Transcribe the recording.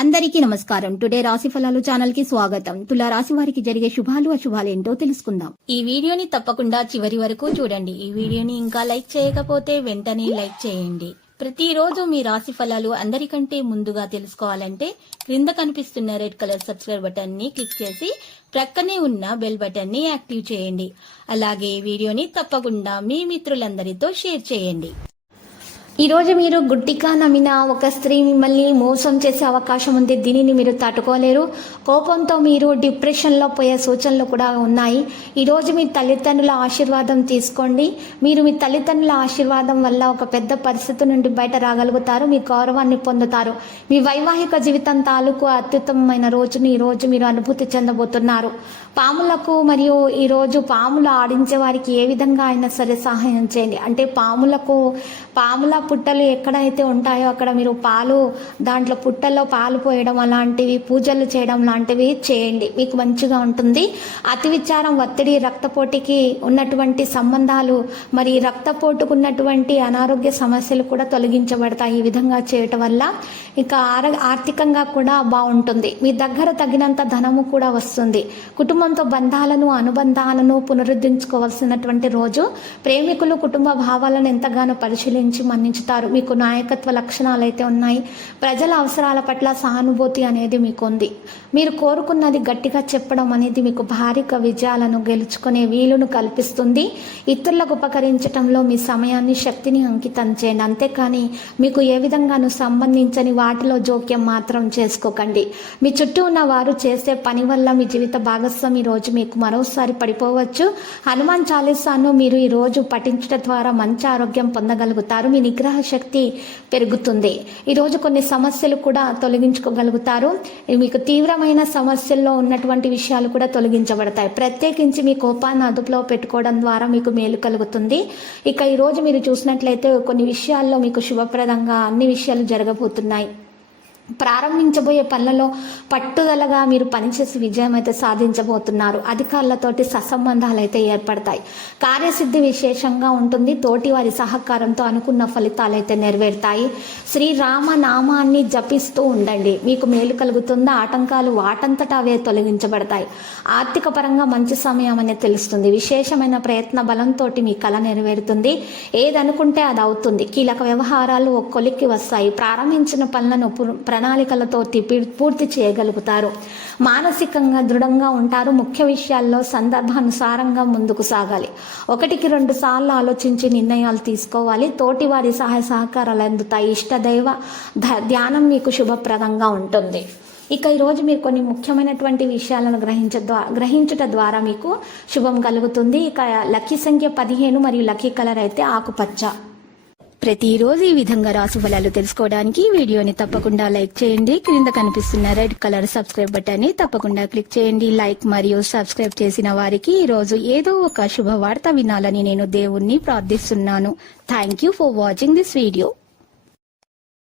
అందరికీ నమస్కారం. టుడే రాశి ఫలాలు ఛానల్ కి స్వాగతం. తులా రాశి వారికి జరిగే శుభాలు అశుభాలు ఏంటో తెలుసుకుందాం. ఈ వీడియోని తప్పకుండా చివరి వరకు చూడండి. ఈ వీడియోని ఇంకా లైక్ చేయకపోతే వెంటనే లైక్ చేయండి. ప్రతిరోజు మీ రాశి ఫలాలు అందరికంటే ముందుగా తెలుసుకోవాలంటే క్రింద కనిపిస్తున్న రెడ్ కలర్ సబ్స్క్రైబ్ బటన్ ని క్లిక్ చేసి ప్రక్కనే ఉన్న బెల్ బటన్ ని యాక్టివ్ చేయండి. అలాగే ఈ వీడియోని తప్పకుండా మీ మిత్రులందరితో షేర్ చేయండి. ఈ రోజు మీరు గుడ్డిగా నమ్మిన ఒక స్త్రీ మిమ్మల్ని మోసం చేసే అవకాశం ఉంది. దీనిని మీరు తట్టుకోలేరు. కోపంతో మీరు డిప్రెషన్లో పోయే సూచనలు కూడా ఉన్నాయి. ఈరోజు మీ తల్లిదండ్రుల ఆశీర్వాదం తీసుకోండి. మీరు మీ తల్లిదండ్రుల ఆశీర్వాదం వల్ల ఒక పెద్ద పరిస్థితి నుండి బయట రాగలుగుతారు. మీ గౌరవాన్ని పొందుతారు. మీ వైవాహిక జీవితం తాలూకు అత్యుత్తమమైన రోజుని ఈరోజు మీరు అనుభూతి చెందబోతున్నారు. పాములకు మరియు ఈరోజు పాములు ఆడించే వారికి ఏ విధంగా అయినా సరే సహాయం చేయండి. అంటే పాముల పుట్టలు ఎక్కడైతే ఉంటాయో అక్కడ మీరు దాంట్లో పుట్టల్లో పాలు పోయడం అలాంటివి పూజలు చేయడం లాంటివి చేయండి. మీకు మంచిగా ఉంటుంది. అతి విచారం, ఒత్తిడి, రక్తపోటుకి ఉన్నటువంటి సంబంధాలు మరి రక్తపోటుకు ఉన్నటువంటి అనారోగ్య సమస్యలు కూడా తొలగించబడతాయి. ఈ విధంగా చేయటం వల్ల ఇక ఆర్థికంగా కూడా బాగుంటుంది. మీ దగ్గర తగినంత ధనము కూడా వస్తుంది. కుటుంబంతో బంధాలను అనుబంధాలను పునరుద్ధరించుకోవాల్సినటువంటి రోజు. ప్రేమికులు కుటుంబ భావాలను ఎంతగానో పరిశీలించి మన్నించుతారు. మీకు నాయకత్వ లక్షణాలు అయితే ఉన్నాయి. ప్రజల అవసరాల పట్ల సానుభూతి అనేది మీకు ఉంది. మీరు కోరుకున్నది గట్టిగా చెప్పడం అనేది మీకు భారీక విజయాలను గెలుచుకునే వీలును కల్పిస్తుంది. ఇతరులకు ఉపకరించడంలో మీ సమయాన్ని, శక్తిని అంకితం చేయండి. అంతేకాని మీకు ఏ విధంగానూ సంబంధించని వాటిలో జోక్యం మాత్రం చేసుకోకండి. మీ చుట్టూ ఉన్న వారు చేసే పని వల్ల మీ జీవిత భాగస్వామి రోజు మీకు మరోసారి పడిపోవచ్చు. హనుమాన్ చాలీసాను మీరు ఈ రోజు పఠించడం ద్వారా మంచి ఆరోగ్యం పొందగలుగుతారు. మీ నిగ్రహ శక్తి పెరుగుతుంది. ఈరోజు కొన్ని సమస్యలు కూడా తొలగించుకోగలుగుతారు. మీకు తీవ్రమైన సమస్యల్లో ఉన్నటువంటి విషయాలు కూడా తొలగించబడతాయి. ప్రత్యేకించి మీ కోపాన్ని అదుపులో పెట్టుకోవడం ద్వారా మీకు మేలు కలుగుతుంది. ఇక ఈరోజు మీరు చూసినట్లయితే కొన్ని విషయాల్లో మీకు శుభప్రదంగా అన్ని విషయాలు జరగబోతున్నాయి. ప్రారంభించబోయే పనులలో పట్టుదలగా మీరు పనిచేసి విజయం అయితే సాధించబోతున్నారు. అధికారులతోటి సత్సంబంధాలు అయితే ఏర్పడతాయి. కార్యసిద్ధి విశేషంగా ఉంటుంది. తోటి వారి సహకారంతో అనుకున్న ఫలితాలు అయితే నెరవేరుతాయి. శ్రీరామ నామాన్ని జపిస్తూ ఉండండి. మీకు మేలు కలుగుతుంది. ఆటంకాలు వాటంతటా అవే తొలగించబడతాయి. ఆర్థిక పరంగా మంచి సమయం అనేది తెలుస్తుంది. విశేషమైన ప్రయత్న బలంతో మీ కళ నెరవేరుతుంది. ఏదనుకుంటే అది అవుతుంది. కీలక వ్యవహారాలు ఒక కొలిక్కి వస్తాయి. ప్రారంభించిన పనులను ప్రణాళికలతో పూర్తి చేయగలుగుతారు. మానసికంగా దృఢంగా ఉంటారు. ముఖ్య విషయాల్లో సందర్భానుసారంగా ముందుకు సాగాలి. 1-2 సార్లు ఆలోచించి నిర్ణయాలు తీసుకోవాలి. తోటి వారి సహాయ సహకారాలు అందుతాయి. ఇష్టదైవ ధ్యానం మీకు శుభప్రదంగా ఉంటుంది. ఇక ఈరోజు మీరు కొన్ని ముఖ్యమైనటువంటి విషయాలను గ్రహించుట ద్వారా మీకు శుభం కలుగుతుంది. ఇక లక్కీ సంఖ్య 15 మరియు లక్కీ కలర్ అయితే ఆకుపచ్చ. ప్రతిరోజు ఈ విధంగా రాశి ఫలాలు తెలుసుకోవడానికి వీడియోని తప్పకుండా లైక్ చేయండి. క్రింద కనిపిస్తున్న రెడ్ కలర్ సబ్స్క్రైబ్ బటన్ ని తప్పకుండా క్లిక్ చేయండి. లైక్ మరియు సబ్స్క్రైబ్ చేసిన వారికి ఈ రోజు ఏదో ఒక శుభవార్త వినాలని నేను దేవుణ్ణి ప్రార్థిస్తున్నాను. Thank you for watching this video.